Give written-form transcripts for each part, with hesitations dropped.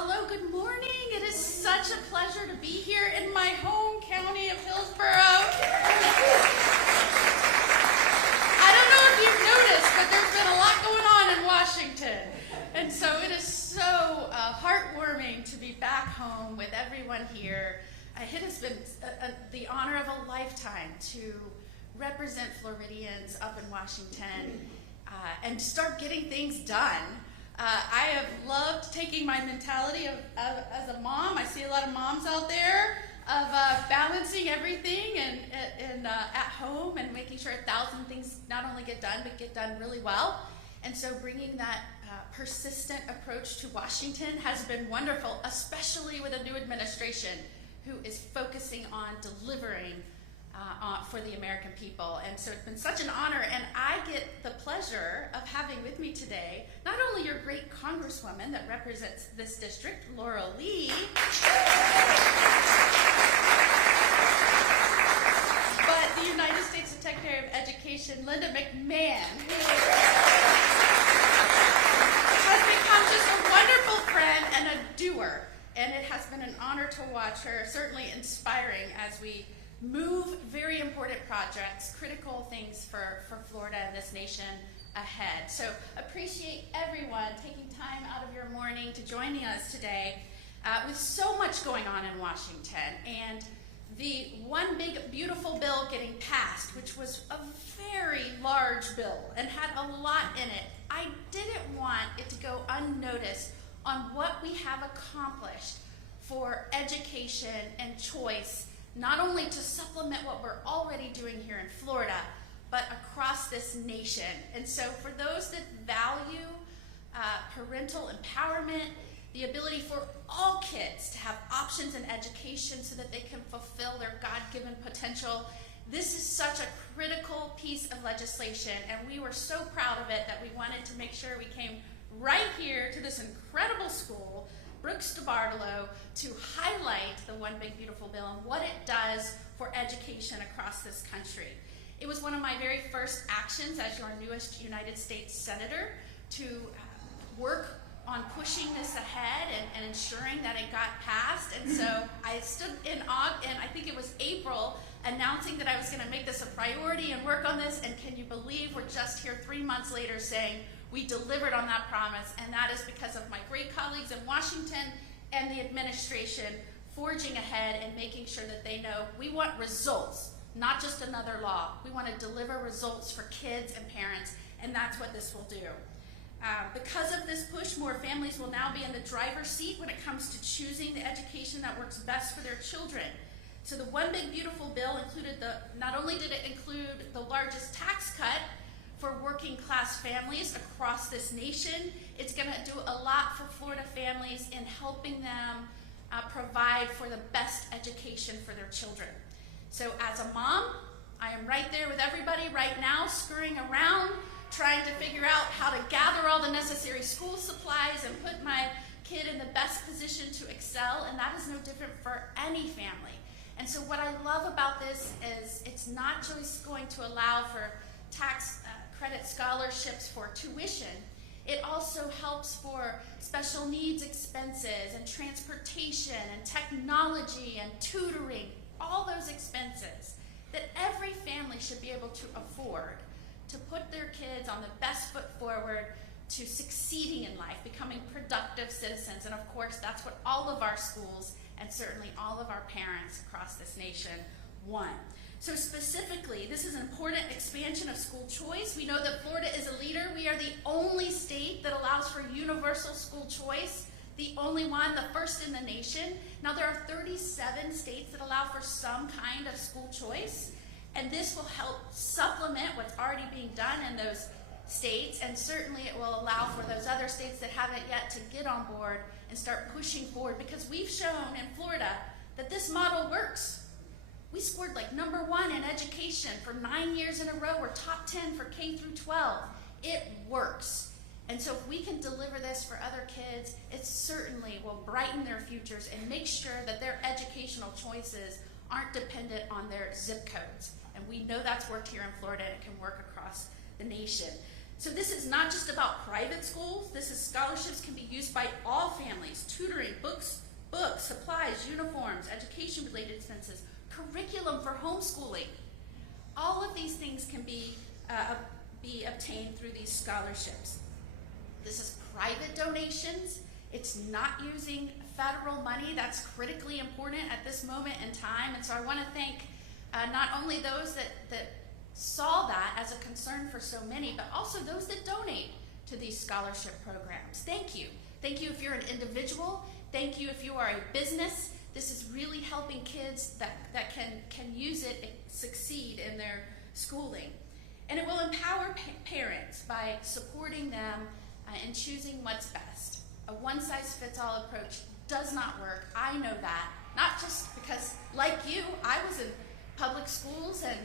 Hello, good morning. It is such a pleasure to be here in my home county of Hillsborough. I don't know if you've noticed, but there's been a lot going on in Washington. And so it is so heartwarming to be back home with everyone here. It has been the honor of a lifetime to represent Floridians up in Washington and start getting things done. I have loved taking my mentality as a mom. I see a lot of moms out there of balancing everything and at home and making sure 1,000 things not only get done, but get done really well. And so bringing that persistent approach to Washington has been wonderful, especially with a new administration who is focusing on delivering for the American people. And so it's been such an honor, and I get the pleasure of having with me today not only your great congresswoman that represents this district, Laurel Lee, but the United States Secretary of Education, Linda McMahon, who has become just a wonderful friend and a doer. And it has been an honor to watch her, certainly inspiring as we move very important projects, critical things for Florida and this nation ahead. So appreciate everyone taking time out of your morning to joining us today with so much going on in Washington. And the one big beautiful bill getting passed, which was a very large bill and had a lot in it. I didn't want it to go unnoticed on what we have accomplished for education and choice, not only to supplement what we're already doing here in Florida, but across this nation. And so for those that value parental empowerment, the ability for all kids to have options in education so that they can fulfill their God-given potential, this is such a critical piece of legislation, and we were so proud of it that we wanted to make sure we came right here to this incredible school, Brooks DeBartolo, to highlight the One Big Beautiful Bill and what it does for education across this country. It was one of my very first actions as your newest United States Senator to work on pushing this ahead and ensuring that it got passed. And so I stood in I think it was April, announcing that I was going to make this a priority and work on this. And can you believe we're just here 3 months later saying we delivered on that promise? And that is because of my great colleagues in Washington and the administration forging ahead and making sure that they know we want results, not just another law. We want to deliver results for kids and parents, and that's what this will do. Because of this push, more families will now be in the driver's seat when it comes to choosing the education that works best for their children. So the One Big Beautiful Bill included not only did it include the largest tax cut for working class families across this nation, it's going to do a lot for Florida families in helping them provide for the best education for their children. So as a mom, I am right there with everybody right now, scurrying around, trying to figure out how to gather all the necessary school supplies and put my kid in the best position to excel, and that is no different for any family. And so what I love about this is it's not just going to allow for tax credit scholarships for tuition. It also helps for special needs expenses and transportation and technology and tutoring, all those expenses that every family should be able to afford to put their kids on the best foot forward to succeeding in life, becoming productive citizens. And of course, that's what all of our schools and certainly all of our parents across this nation want. So specifically, this is an important expansion of school choice. We know that Florida is a leader. We are the only state that allows for universal school choice, the only one, the first in the nation. Now, there are 37 states that allow for some kind of school choice, and this will help supplement what's already being done in those states, and certainly it will allow for those other states that haven't yet to get on board and start pushing forward, because we've shown in Florida that this model works. We scored like #1 in education for 9 years in a row. We're top 10 for K through 12. It works. And so if we can deliver this for other kids, it certainly will brighten their futures and make sure that their educational choices aren't dependent on their zip codes. And we know that's worked here in Florida, and it can work across the nation. So this is not just about private schools. This is scholarships can be used by all families, tutoring, supplies, uniforms, education-related expenses, curriculum for homeschooling. All of these things can be obtained through these scholarships. This is private donations. It's not using federal money. That's critically important at this moment in time. And so I want to thank not only those that saw that as a concern for so many, but also those that donate to these scholarship programs. Thank you. Thank you if you're an individual. Thank you if you are a business. This is really helping kids that can use it and succeed in their schooling. And it will empower parents by supporting them in choosing what's best. A one-size-fits-all approach does not work. I know that. Not just because, like you, I was in public schools and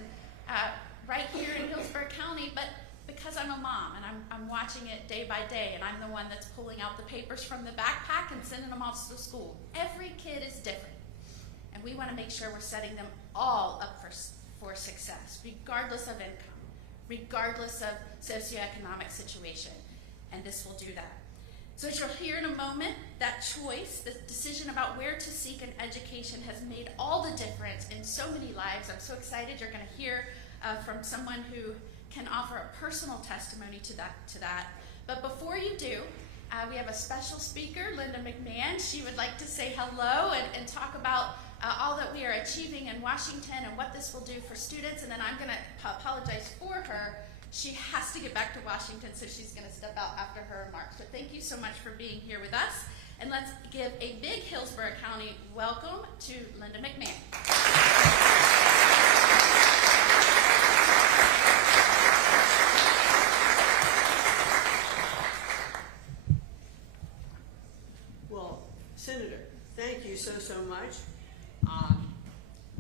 right here in Hillsborough County, but because I'm a mom and I'm watching it day by day, and I'm the one that's pulling out the papers from the backpack and sending them off to school. Every kid is different, and we want to make sure we're setting them all up for success, regardless of income, regardless of socioeconomic situation, and this will do that. So as you'll hear in a moment, that choice, the decision about where to seek an education has made all the difference in so many lives. I'm so excited you're going to hear from someone who can offer a personal testimony to that. But before you do, we have a special speaker, Linda McMahon. She would like to say hello and talk about all that we are achieving in Washington and what this will do for students. And then I'm going to apologize for her. She has to get back to Washington, so she's going to step out after her remarks. But thank you so much for being here with us. And let's give a big Hillsborough County welcome to Linda McMahon. Senator, thank you so much.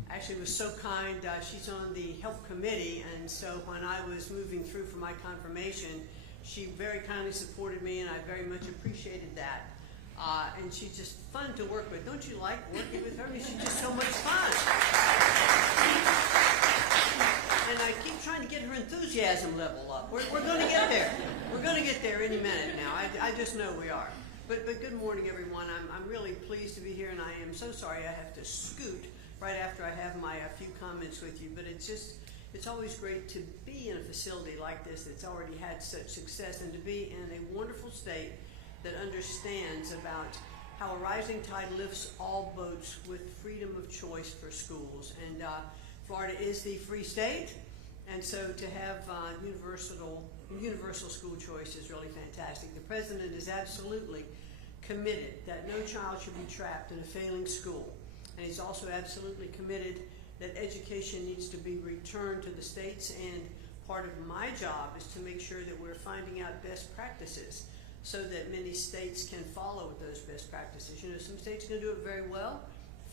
Actually, was so kind. She's on the Health Committee, and so when I was moving through for my confirmation, she very kindly supported me, and I very much appreciated that. And she's just fun to work with. Don't you like working with her? I mean, she's just so much fun. And I keep trying to get her enthusiasm level up. We're going to get there. We're going to get there any minute now. I just know we are. But good morning, everyone. I'm really pleased to be here, and I am so sorry I have to scoot right after I have my few comments with you. But it's always great to be in a facility like this that's already had such success, and to be in a wonderful state that understands about how a rising tide lifts all boats with freedom of choice for schools. And Florida is the free state, and so to have universal school choice is really fantastic. The president is absolutely committed that no child should be trapped in a failing school, and he's also absolutely committed that education needs to be returned to the states, and part of my job is to make sure that we're finding out best practices so that many states can follow those best practices. You know, some states can do it very well.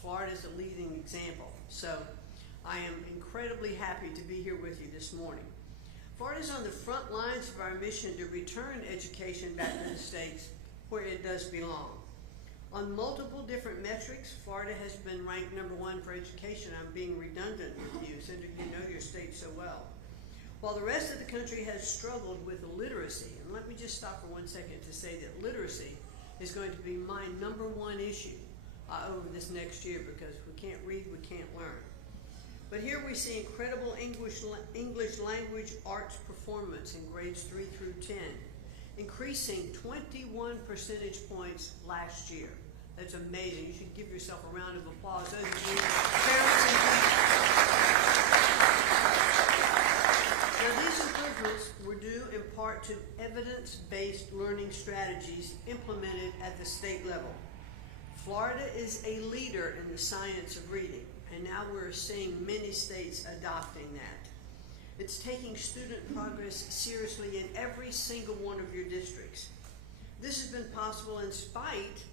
Florida is a leading example. So I am incredibly happy to be here with you this morning. Florida is on the front lines of our mission to return education back to the states where it does belong. On multiple different metrics, Florida has been ranked #1 for education. I'm being redundant with you, Senator, you know your state so well. While the rest of the country has struggled with literacy, and let me just stop for 1 second to say that literacy is going to be my #1 issue over this next year, because if we can't read, we can't learn. But here we see incredible English language arts performance in grades 3 through 10, increasing 21 percentage points last year. That's amazing. You should give yourself a round of applause. Those of you parents and teachers. Now, these improvements were due in part to evidence-based learning strategies implemented at the state level. Florida is a leader in the science of reading, and now we're seeing many states adopting that. It's taking student progress seriously in every single one of your districts. This has been possible in spite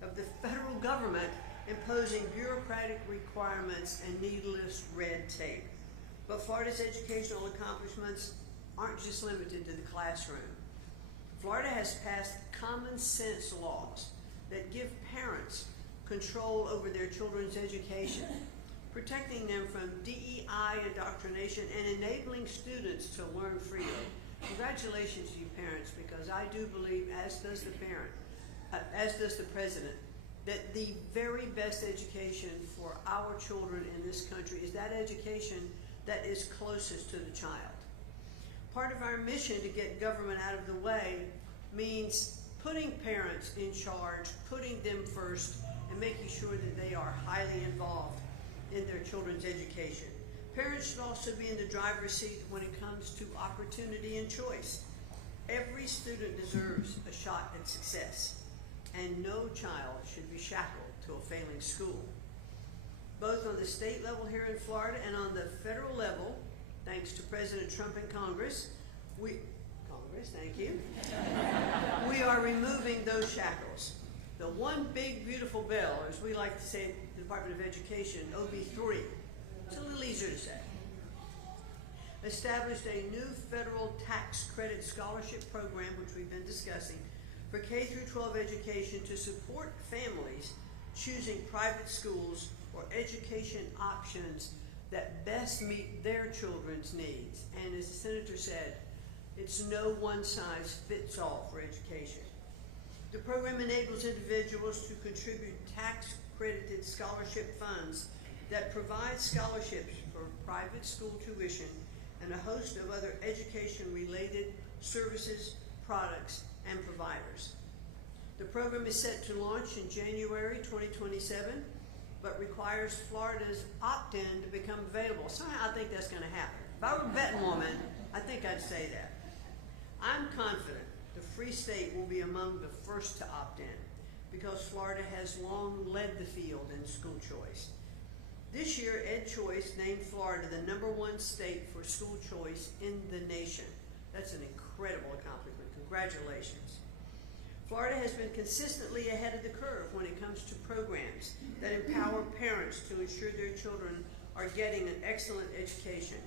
of the federal government imposing bureaucratic requirements and needless red tape. But Florida's educational accomplishments aren't just limited to the classroom. Florida has passed common sense laws that give parents control over their children's education, protecting them from DEI indoctrination and enabling students to learn freely. Congratulations to you parents, because I do believe, as does the president, that the very best education for our children in this country is that education that is closest to the child. Part of our mission to get government out of the way means putting parents in charge, putting them first, and making sure that they are highly involved in their children's education. Parents should also be in the driver's seat when it comes to opportunity and choice. Every student deserves a shot at success, and no child should be shackled to a failing school. Both on the state level here in Florida and on the federal level, thanks to President Trump and Congress, thank you, we are removing those shackles. The one big beautiful bill, or as we like to say at the Department of Education, OB3, it's a little easier to say, established a new federal tax credit scholarship program, which we've been discussing, for K through 12 education to support families choosing private schools or education options that best meet their children's needs. And as the Senator said, it's no one-size-fits-all for education. The program enables individuals to contribute tax-credited scholarship funds that provide scholarships for private school tuition and a host of other education-related services, products, and providers. The program is set to launch in January 2027, but requires Florida's opt-in to become available. Somehow I think that's going to happen. If I were a betting woman, I think I'd say that. I'm confident the Free State will be among the first to opt in because Florida has long led the field in school choice. This year, EdChoice named Florida the #1 state for school choice in the nation. That's an incredible accomplishment. Congratulations. Florida has been consistently ahead of the curve when it comes to programs that empower parents to ensure their children are getting an excellent education,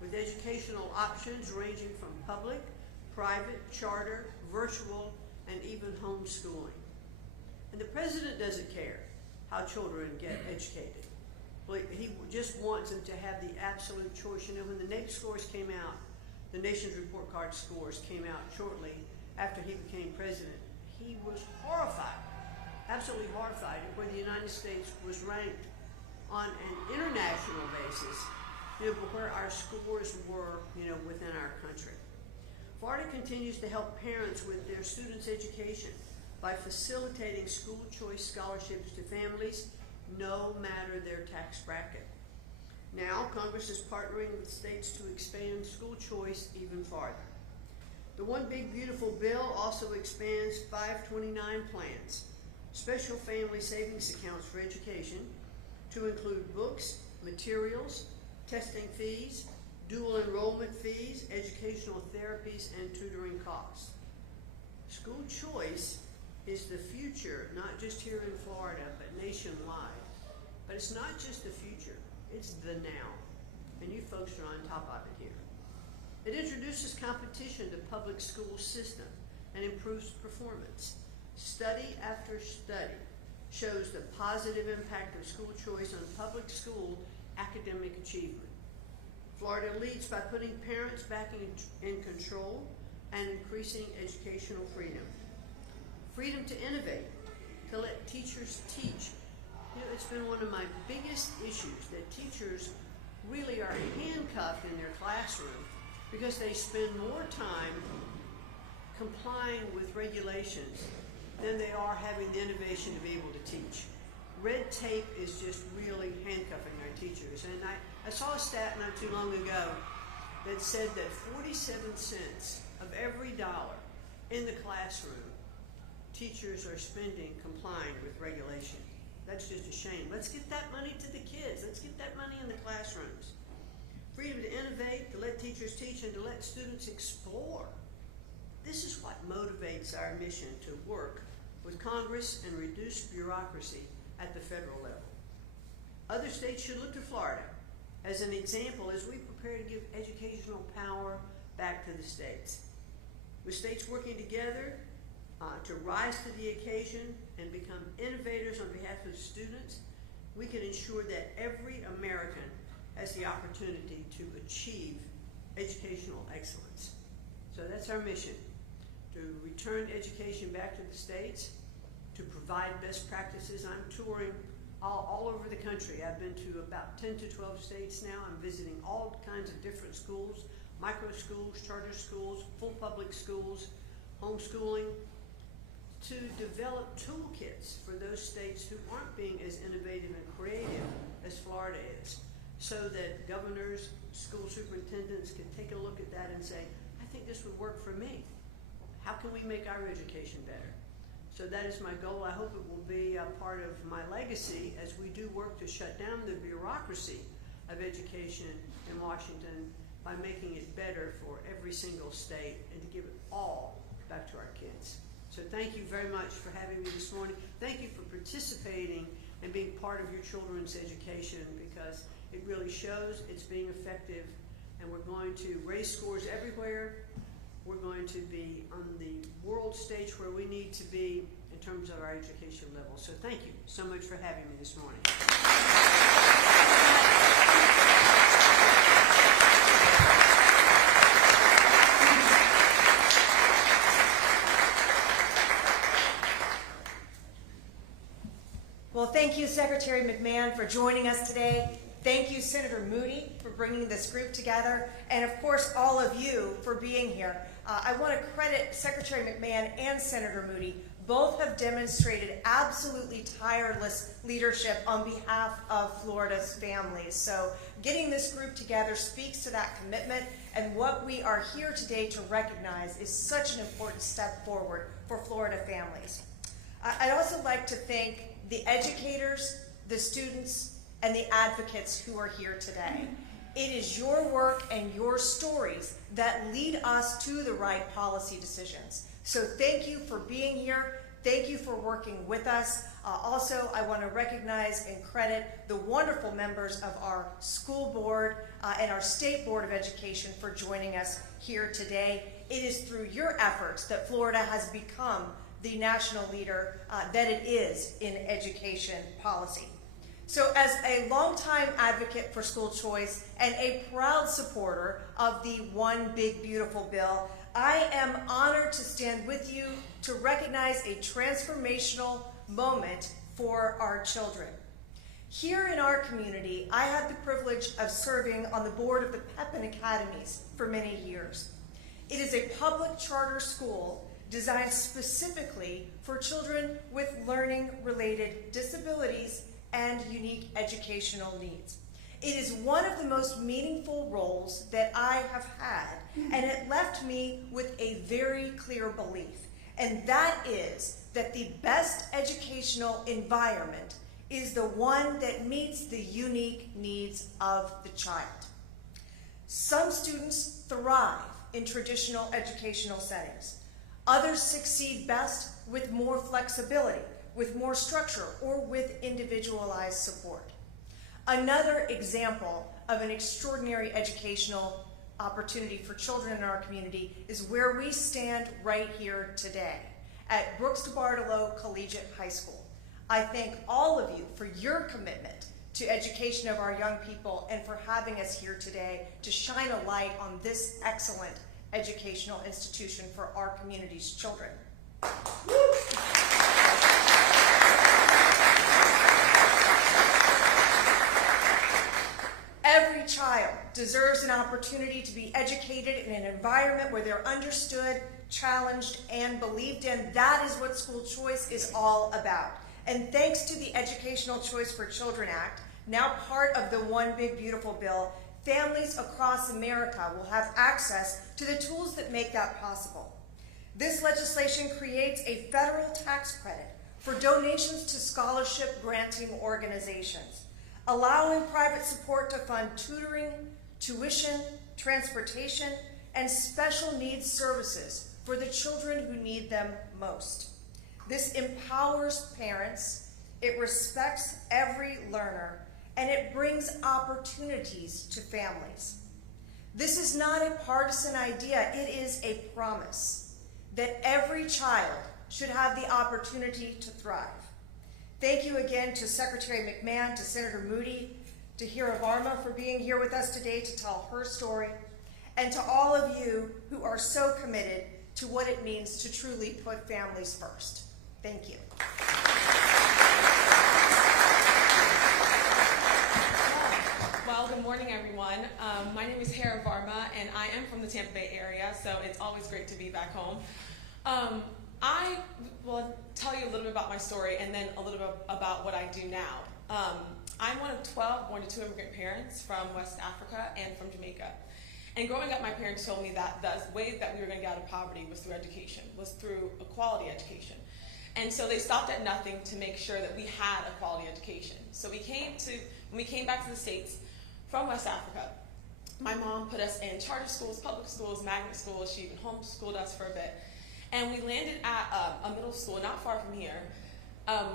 with educational options ranging from public, private, charter, virtual, and even homeschooling. And the president doesn't care how children get educated. Well, he just wants them to have the absolute choice. You know, when the NAEP scores came out, the Nation's Report Card scores came out shortly after he became president, he was horrified, absolutely horrified at where the United States was ranked on an international basis, you know, where our scores were, you know, within our country. Florida continues to help parents with their students' education by facilitating school choice scholarships to families no matter their tax bracket. Now, Congress is partnering with states to expand school choice even farther. The One Big Beautiful Bill also expands 529 plans, special family savings accounts for education, to include books, materials, testing fees, dual enrollment fees, educational therapies, and tutoring costs. School choice is the future, not just here in Florida, but nationwide. But it's not just the future, it's the now. And you folks are on top of it here. It introduces competition to public school system and improves performance. Study after study shows the positive impact of school choice on public school academic achievement. Florida leads by putting parents back in control and increasing educational freedom. Freedom to innovate, to let teachers teach. You know, it's been one of my biggest issues that teachers really are handcuffed in their classroom because they spend more time complying with regulations than they are having the innovation to be able to teach. Red tape is just really handcuffing our teachers. And I saw a stat not too long ago that said that 47 cents of every dollar in the classroom, teachers are spending complying with regulation. That's just a shame. Let's get that money to the kids. Let's get that money in the classrooms. Freedom to innovate, to let teachers teach, and to let students explore. This is what motivates our mission to work with Congress and reduce bureaucracy at the federal level. Other states should look to Florida as an example as we prepare to give educational power back to the states. With states working together to rise to the occasion and become innovators on behalf of students, we can ensure that every American has the opportunity to achieve educational excellence. So that's our mission, to return education back to the states, to provide provide best practices. I'm touring all over the country. I've been to about 10 to 12 states now. I'm visiting all kinds of different schools, micro schools, charter schools, full public schools, homeschooling, to develop toolkits for those states who aren't being as innovative and creative as Florida is, so that governors, school superintendents can take a look at that and say, I think this would work for me. How can we make our education better? So that is my goal. I hope it will be a part of my legacy as we do work to shut down the bureaucracy of education in Washington by making it better for every single state and to give it all back to our kids. So thank you very much for having me this morning. Thank you for participating and being part of your children's education, because it really shows it's being effective, and we're going to raise scores everywhere. We're going to be on the world stage where we need to be in terms of our education level. So thank you so much for having me this morning. Well, thank you, Secretary McMahon, for joining us today. Thank you, Senator Moody, for bringing this group together, and of course, all of you for being here. I want to credit Secretary McMahon and Senator Moody. Both have demonstrated absolutely tireless leadership on behalf of Florida's families. So getting this group together speaks to that commitment, and what we are here today to recognize is such an important step forward for Florida families. I'd also like to thank the educators, the students, and the advocates who are here today. It is your work and your stories that lead us to the right policy decisions. So thank you for being here. Thank you for working with us. Also, I want to recognize and credit the wonderful members of our school board and our State Board of Education for joining us here today. It is through your efforts that Florida has become the national leader that it is in education policy. So as a longtime advocate for school choice and a proud supporter of the One Big Beautiful Bill, I am honored to stand with you to recognize a transformational moment for our children. Here in our community, I had the privilege of serving on the board of the Pepin Academies for many years. It is a public charter school designed specifically for children with learning-related disabilities and unique educational needs. It is one of the most meaningful roles that I have had, and it left me with a very clear belief, and that is that the best educational environment is the one that meets the unique needs of the child. Some students thrive in traditional educational settings. Others succeed best with more flexibility, with more structure, or with individualized support. Another example of an extraordinary educational opportunity for children in our community is where we stand right here today at Brooks DeBartolo Collegiate High School. I thank all of you for your commitment to education of our young people and for having us here today to shine a light on this excellent educational institution for our community's children. Every child deserves an opportunity to be educated in an environment where they're understood, challenged, and believed in. That is what school choice is all about. And thanks to the Educational Choice for Children Act, now part of the One Big Beautiful Bill, families across America will have access to the tools that make that possible. This legislation creates a federal tax credit for donations to scholarship granting organizations, allowing private support to fund tutoring, tuition, transportation, and special needs services for the children who need them most. This empowers parents, it respects every learner, and it brings opportunities to families. This is not a partisan idea, it is a promise that every child should have the opportunity to thrive. Thank you again to Secretary McMahon, to Senator Moody, to Hira Varma for being here with us today to tell her story, and to all of you who are so committed to what it means to truly put families first. Thank you. Tampa Bay area, so it's always great to be back home. I will tell you a little bit about my story and then a little bit about what I do now. I'm one of 12 born to 2 immigrant parents from West Africa and from Jamaica. And growing up, my parents told me that the way that we were going to get out of poverty was through education, was through a quality education. And so they stopped at nothing to make sure that we had a quality education. So when we came back to the States from West Africa, my mom put us in charter schools, public schools, magnet schools. She even homeschooled us for a bit. And we landed at a middle school not far from here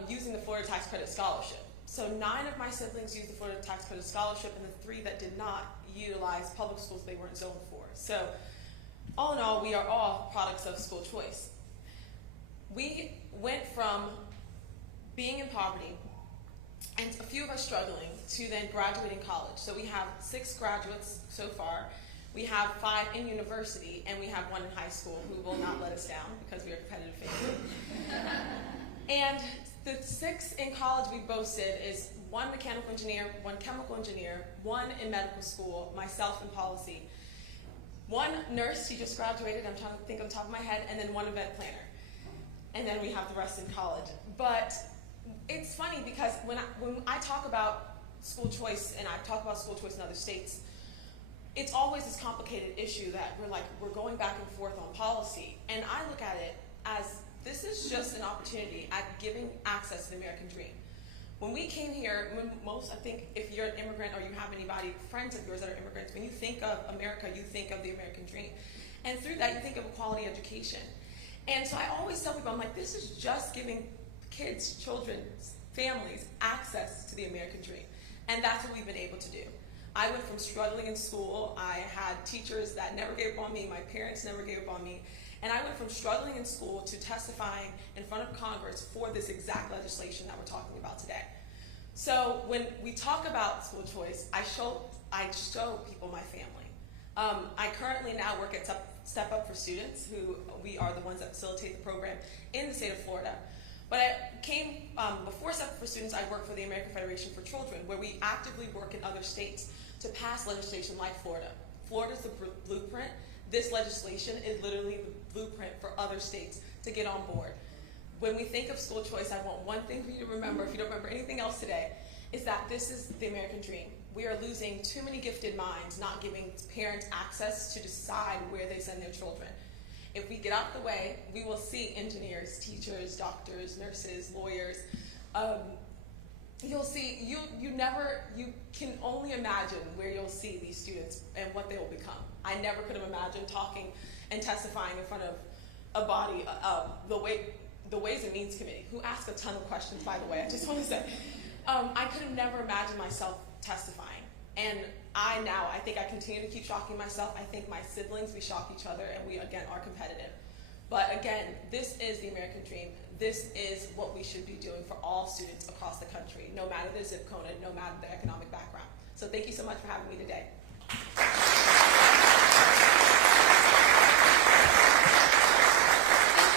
using the Florida Tax Credit Scholarship. So 9 of my siblings used the Florida Tax Credit Scholarship, and the 3 that did not utilize public schools they weren't zoned for. So all in all, we are all products of school choice. We went from being in poverty and a few of us struggling to then graduating college. So we have 6 graduates so far. We have 5 in university, and we have 1 in high school who will not let us down because we are a competitive family. And the 6 in college we boasted is 1 mechanical engineer, 1 chemical engineer, 1 in medical school, myself in policy, 1 nurse, she just graduated, I'm trying to think on the top of my head, and then 1 event planner. And then we have the rest in college. But it's funny because when I talk about school choice, and I talk about school choice in other states, it's always this complicated issue that we're going back and forth on policy. And I look at it as this is just an opportunity at giving access to the American dream. When we came here, I think if you're an immigrant or you have anybody, friends of yours that are immigrants, when you think of America, you think of the American dream. And through that, you think of a quality education. And so I always tell people, I'm like, this is just giving kids, children, families access to the American dream. And that's what we've been able to do. I went from struggling in school. I had teachers that never gave up on me. My parents never gave up on me. And I went from struggling in school to testifying in front of Congress for this exact legislation that we're talking about today. So when we talk about school choice, I show people my family. I currently now work at Step Up for Students, who we are the ones that facilitate the program in the state of Florida. But I came, before Step Up for Students, I worked for the American Federation for Children, where we actively work in other states to pass legislation like Florida. Florida's the blueprint. This legislation is literally the blueprint for other states to get on board. When we think of school choice, I want one thing for you to remember, if you don't remember anything else today, is that this is the American dream. We are losing too many gifted minds, not giving parents access to decide where they send their children. If we get out the way, we will see engineers, teachers, doctors, nurses, lawyers. You'll see, you can only imagine where you'll see these students and what they will become. I never could have imagined talking and testifying in front of a body, the Ways and Means Committee, who asked a ton of questions, by the way. I just want to say, I could have never imagined myself testifying. And I think I continue to keep shocking myself. I think my siblings, we shock each other, and we, again, are competitive. But again, this is the American dream. This is what we should be doing for all students across the country, no matter their zip code and no matter their economic background. So thank you so much for having me today. Thank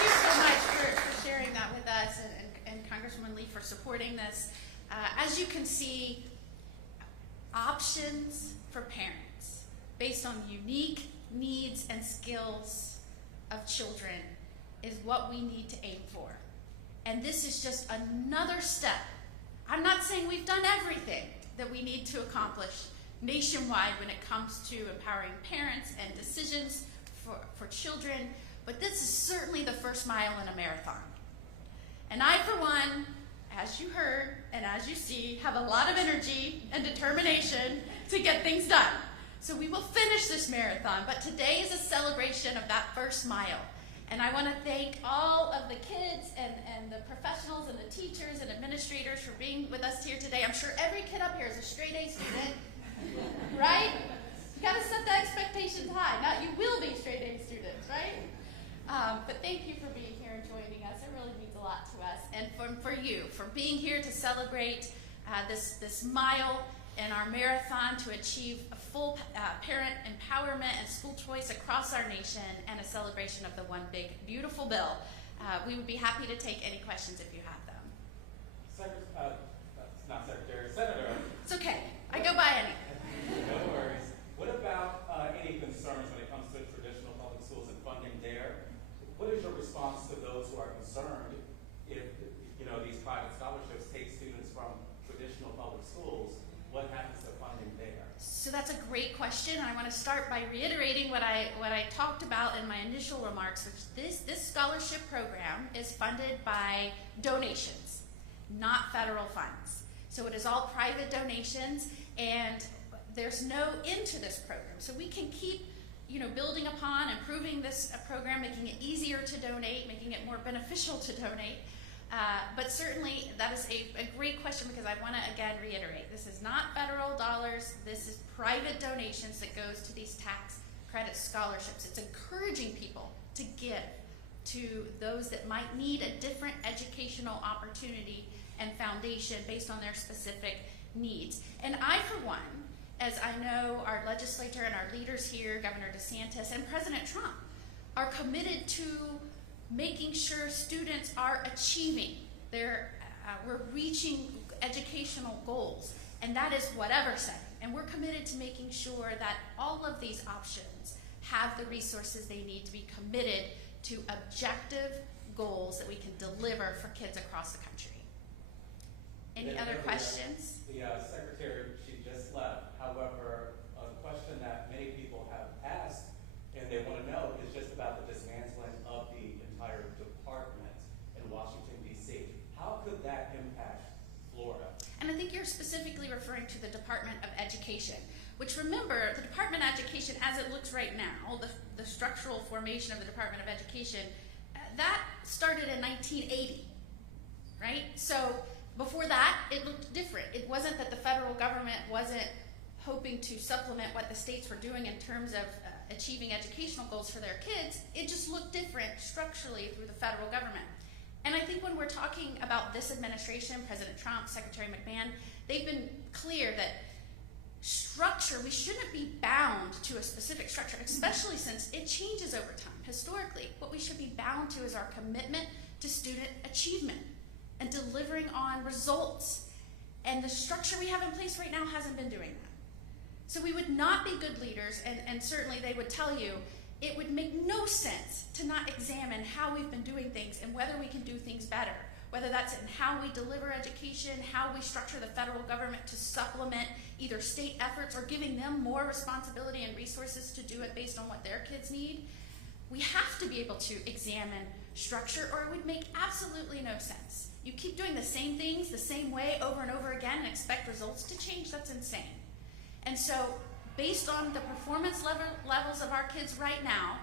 you so much for sharing that with us, and Congresswoman Lee for supporting this. As you can see, options for parents based on unique needs and skills of children is what we need to aim for. And this is just another step. I'm not saying we've done everything that we need to accomplish nationwide when it comes to empowering parents and decisions for children, but this is certainly the first mile in a marathon. And I, for one, as you heard and as you see, have a lot of energy and determination to get things done. So we will finish this marathon, but today is a celebration of that first mile. And I want to thank all of the kids and the professionals and the teachers and administrators for being with us here today. I'm sure every kid up here is a straight A student, right? You got to set the expectations high. Not you will be straight A students, right? But thank you for being here and joining us. It really means a lot to us. And for you, for being here to celebrate this mile in our marathon to achieve a full parent empowerment and school choice across our nation, and a celebration of the One Big Beautiful Bill. We would be happy to take any questions if you have them. Not Secretary, Senator. It's okay. I go by any. No worries. What about any concerns when it comes to schools, what happens to funding there? So that's a great question, and I want to start by reiterating what I talked about in my initial remarks, which this scholarship program is funded by donations, not federal funds. So it is all private donations, and there's no end to this program. So we can keep, building upon, improving this program, making it easier to donate, making it more beneficial to donate. But certainly that is a great question, because I want to again reiterate, this is not federal dollars, this is private donations that goes to these tax credit scholarships. It's encouraging people to give to those that might need a different educational opportunity and foundation based on their specific needs. And I, for one, as I know our legislature and our leaders here, Governor DeSantis and President Trump, are committed to making sure students are achieving we're reaching educational goals, and that is whatever setting. And we're committed to making sure that all of these options have the resources they need to be committed to objective goals that we can deliver for kids across the country. Any other questions? The secretary, she just left. However, a question that many people have asked and they want to know is just about the dismantling of the entire department in Washington, D.C. How could that impact Florida? And I think you're specifically referring to the Department of Education, which, remember, the Department of Education as it looks right now, the structural formation of the Department of Education, that started in 1980, right? So before that, it looked different. It wasn't that the federal government wasn't hoping to supplement what the states were doing in terms of achieving educational goals for their kids. It just looked different structurally through the federal government. And I think when we're talking about this administration, President Trump, Secretary McMahon, they've been clear that structure, we shouldn't be bound to a specific structure, especially since it changes over time. Historically, what we should be bound to is our commitment to student achievement and delivering on results. And the structure we have in place right now hasn't been doing that. So we would not be good leaders, and certainly they would tell you, it would make no sense to not examine how we've been doing things and whether we can do things better, whether that's in how we deliver education, how we structure the federal government to supplement either state efforts or giving them more responsibility and resources to do it based on what their kids need. We have to be able to examine structure, or it would make absolutely no sense. You keep doing the same things the same way over and over again and expect results to change. That's insane. And so, based on the performance levels of our kids right now,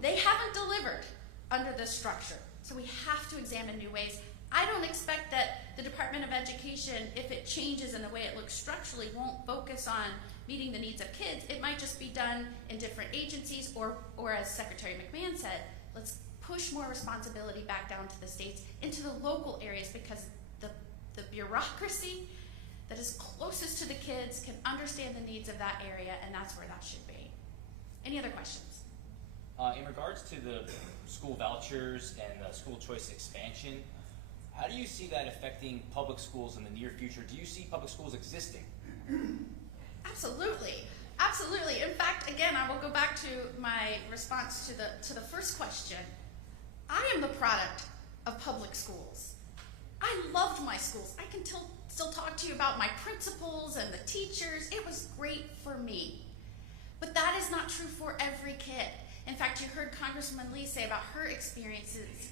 they haven't delivered under this structure. So we have to examine new ways. I don't expect that the Department of Education, if it changes in the way it looks structurally, won't focus on meeting the needs of kids. It might just be done in different agencies, or as Secretary McMahon said, let's push more responsibility back down to the states, into the local areas, because the bureaucracy that is closest to the kids can understand the needs of that area, and that's where that should be. Any other questions? In regards to the school vouchers and the school choice expansion, how do you see that affecting public schools in the near future? Do you see public schools existing? Absolutely. Absolutely. In fact, again, I will go back to my response to the first question. I am the product of public schools. I loved my schools. I can still talk to you about my principals and the teachers. It was great for me. But that is not true for every kid. In fact, you heard Congresswoman Lee say about her experiences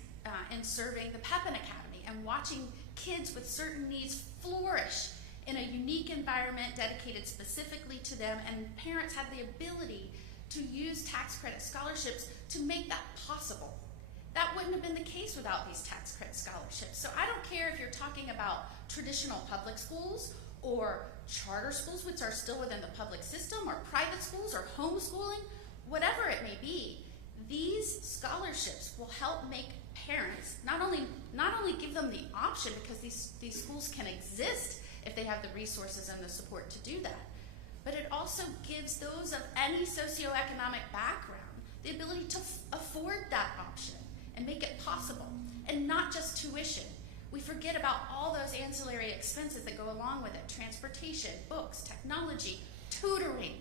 in serving the Pepin Academy and watching kids with certain needs flourish in a unique environment dedicated specifically to them, and parents had the ability to use tax credit scholarships to make that possible. That wouldn't have been the case without these tax credit scholarships. So I don't care if you're talking about traditional public schools or charter schools, which are still within the public system, or private schools, or homeschooling, whatever it may be. These scholarships will help make parents not only give them the option, because these schools can exist if they have the resources and the support to do that, but it also gives those of any socioeconomic background the ability to afford that option and make it possible, and not just tuition. We forget about all those ancillary expenses that go along with it: transportation, books, technology, tutoring.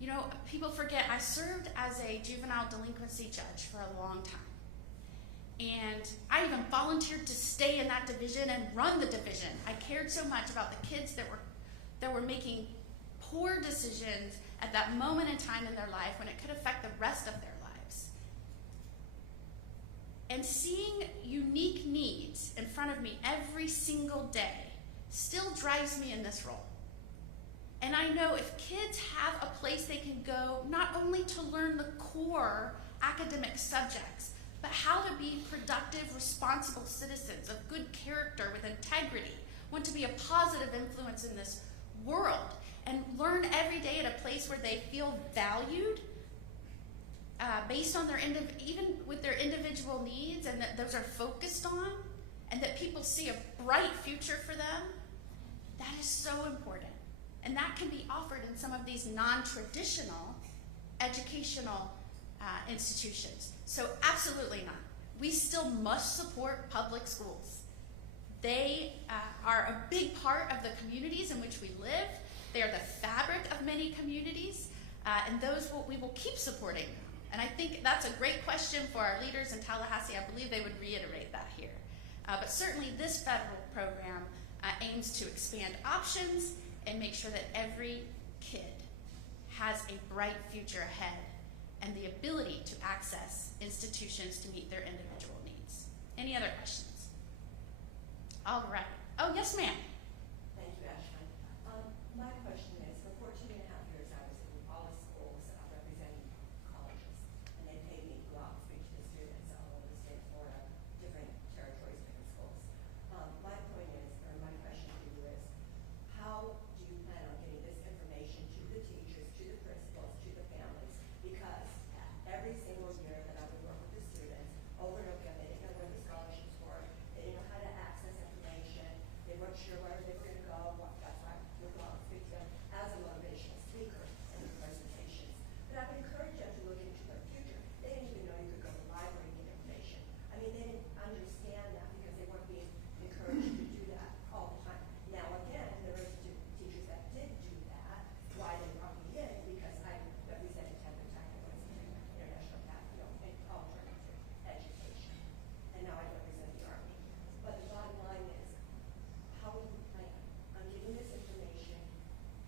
You know, people forget I served as a juvenile delinquency judge for a long time. And I even volunteered to stay in that division and run the division. I cared so much about the kids that were making poor decisions at that moment in time in their life when it could affect the rest of their lives. And seeing unique needs in front of me every single day still drives me in this role. And I know if kids have a place they can go, not only to learn the core academic subjects, but how to be productive, responsible citizens of good character with integrity, want to be a positive influence in this world, and learn every day at a place where they feel valued based on even with their individual needs, and that those are focused on, and that people see a bright future for them, that is so important. And that can be offered in some of these non-traditional educational institutions. So absolutely not. We still must support public schools. They are a big part of the communities in which we live. They are the fabric of many communities, and we will keep supporting them. And I think that's a great question for our leaders in Tallahassee. I believe they would reiterate that here. But certainly this federal program aims to expand options and make sure that every kid has a bright future ahead and the ability to access institutions to meet their individual needs. Any other questions? All right. Oh, yes, ma'am. Thank you, Ashley. My question is, for 14 and a half years, I was in all the schools representing colleges, and they paid me to go out and speak to the students all over the state of Florida, different territories, different schools. My point is, or my question to you is, how do you plan on getting this information to the teachers, to the principals, to the families? Because every single year that I would work with the students, over and over again, they didn't know where the scholarships were, they didn't know how to access information, they weren't sure where they were going to go. That's why I would go out and speak to them as a motivational speaker in the presentations. But I would encourage them to look into their future. They didn't even know you could go to the library and get information. I mean, they didn't understand that because they weren't being encouraged to do that all the time. Now, again, there are teachers that did do that. Why they brought me in? Because I represented Tampa Bay International Capital and alternative education. And now I represent the Army. But the bottom line is, how do you plan on getting this information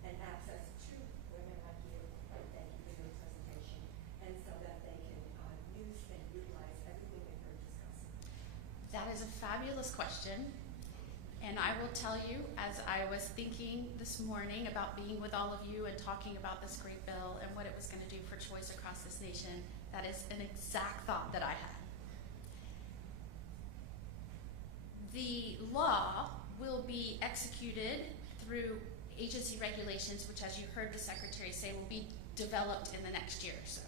and access to women like you? Thank you for your presentation. And so that they can use and utilize everything they've heard discussed. That is a fabulous question. And I will tell you, as I was thinking this morning about being with all of you and talking about this great bill and what it was going to do for choice across this nation, that is an exact thought that I had. The law will be executed through agency regulations, which, as you heard the Secretary say, will be developed in the next year or so.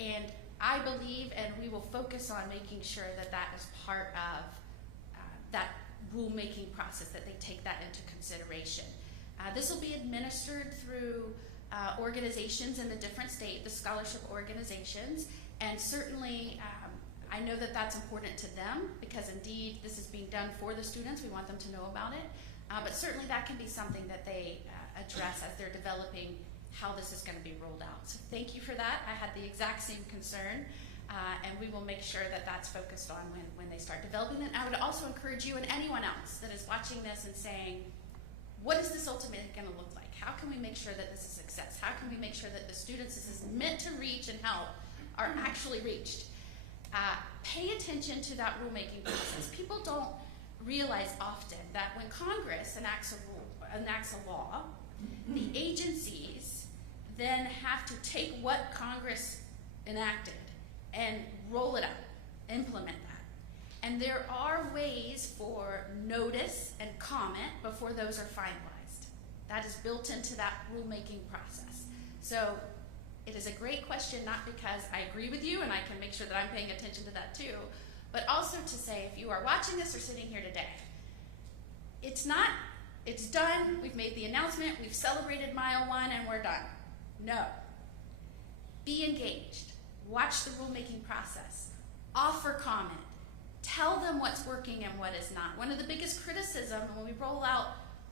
And I believe, and we will focus on making sure that that is part of that rulemaking process, that they take that into consideration. This will be administered through organizations in the different states, the scholarship organizations, and certainly I know that that's important to them because indeed this is being done for the students. We want them to know about it, but certainly that can be something that they address as they're developing how this is going to be rolled out. So thank you for that. I had the exact same concern. And we will make sure that that's focused on when they start developing it. I would also encourage you and anyone else that is watching this and saying, what is this ultimately going to look like? How can we make sure that this is a success? How can we make sure that the students this is meant to reach and help are actually reached? Pay attention to that rulemaking process. People don't realize often that when Congress enacts a law, the agencies then have to take what Congress enacted and roll it out, implement that. And there are ways for notice and comment before those are finalized. That is built into that rulemaking process. So it is a great question, not because I agree with you and I can make sure that I'm paying attention to that too, but also to say if you are watching this or sitting here today, it's done, we've made the announcement, we've celebrated mile 1 and we're done. No. Be engaged. Watch the rulemaking process, offer comment, tell them what's working and what is not. One of the biggest criticisms when we roll out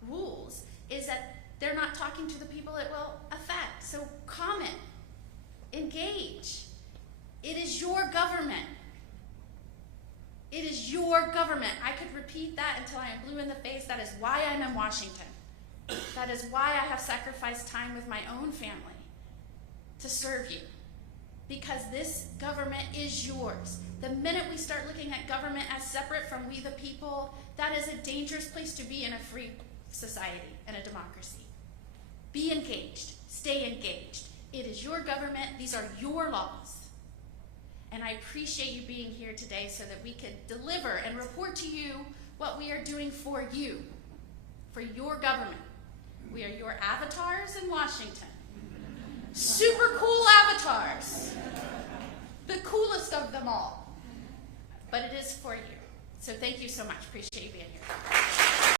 rules is that they're not talking to the people it will affect. So comment, engage. It is your government. It is your government. I could repeat that until I am blue in the face. That is why I'm in Washington. That is why I have sacrificed time with my own family to serve you. Because this government is yours. The minute we start looking at government as separate from we the people, that is a dangerous place to be in a free society and a democracy. Be engaged. Stay engaged. It is your government. These are your laws. And I appreciate you being here today so that we could deliver and report to you what we are doing for you, for your government. We are your avatars in Washington. Super cool avatars. The coolest of them all. But it is for you. So thank you so much. Appreciate you being here.